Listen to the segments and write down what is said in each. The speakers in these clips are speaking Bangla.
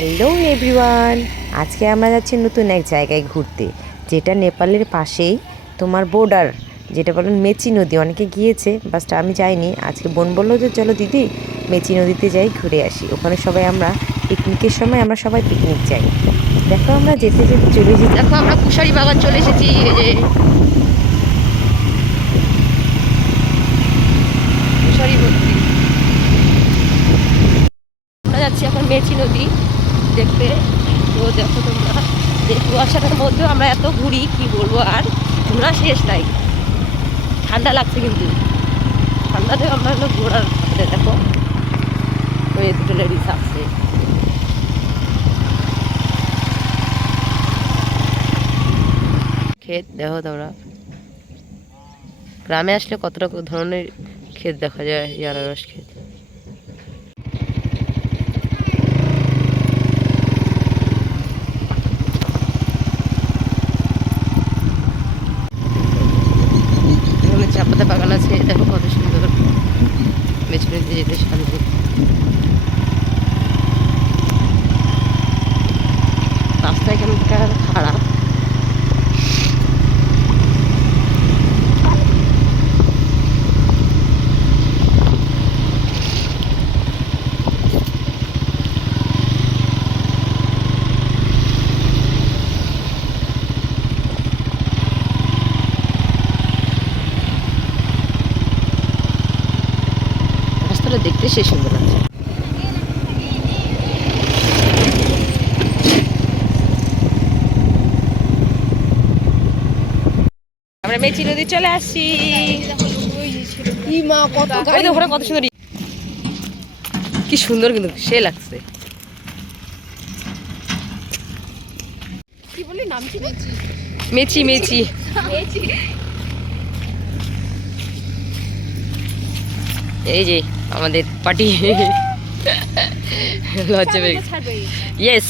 হ্যালো এভরিওয়ান, আজকে আমরা যাচ্ছি নতুন এক জায়গায় ঘুরতে, যেটা নেপালের পাশেই তোমার বর্ডার যেটা বলেন মেচি নদী, অনেকে গিয়েছে বাসটা আমি যাইনি। আজকে বোন বলল যে, চলো দিদি, মেচি নদীতে যাই, ঘুরে আসি। ওখানে সবাই আমরা পিকনিকের সময় আমরা সবাই পিকনিক যাই। দেখো আমরা যেতে যেতে চলে যেতে দেখো, আমরা কুশারি বাগান চলে এসেছি আমরা যাচ্ছি এখন মেচি নদী। দেখতে। তো দেখো তোমরা, যে কুয়াশাটার মধ্যেও আমরা এত ঘুরি, কি বলব আর? ঘোরা শেষ নাই। ঠান্ডা লাগছে কিন্তু। ঠান্ডাতে আমরা হলো ঘোরার আমাদের দেখো। ওই দুটো লেডিস আসছে। ক্ষেত দেখো তোমরা। গ্রামে আসলে কত রকম ধরনের ক্ষেত দেখা যায়? এই আনারস ক্ষেত এখানে চা পাতা বাগান আছে দেখো কত সুন্দর। পেছনে দিয়ে যেতে সামনে রাস্তা এখানকার খারাপ? দেখতে সেই সুন্দর লাগছে। আমরা মেচি নদী চলে আসছি। মা কত সুন্দর। কি সুন্দর কিন্তু সে লাগছে। কি বলি নাম কি মেচি। মেচি। এই যে আমাদের পার্টি। লজ্জা পেয়ে ইয়েস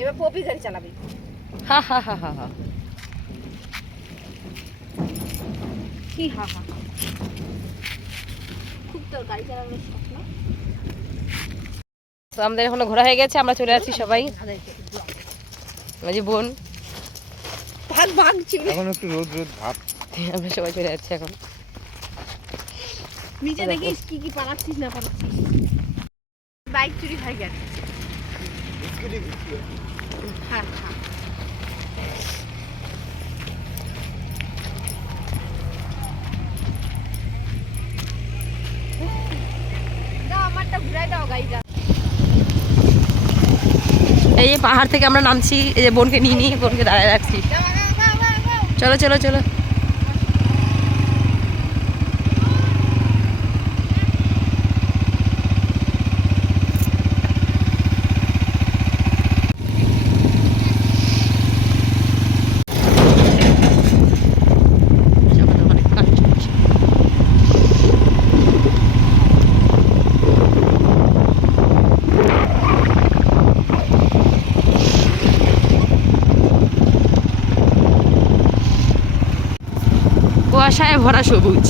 এবার পপি গাড়ি চালাবি। হা হা হা হা হা। কি হা হা খুব তোর গাড়ি চালানোর শখ না? তো আমাদের এখনও ঘোরা হয়ে গেছে আমরা চলে যাচ্ছি সবাই। আমার যে বোন। ভাগ ভাগ চলে এখন একটু রোদ রোদ ভাব। আমরা সবাই চলে যাচ্ছি এখন। নিচে দেখিস কি কি পালাচ্ছিস না পালাচ্ছিস। বাইক চুরি হয়ে গেছে। হ্যাঁ হ্যাঁ। আমারটা ঘুরাই দাও গাড়িটা এই যে পাহাড় থেকে আমরা নামছি, এই যে বোনকে নিয়ে নিয়ে বোনকে দাঁড়ায় রাখছি। চলো চলো চলো কুয়াশায় ভরা সবুজ।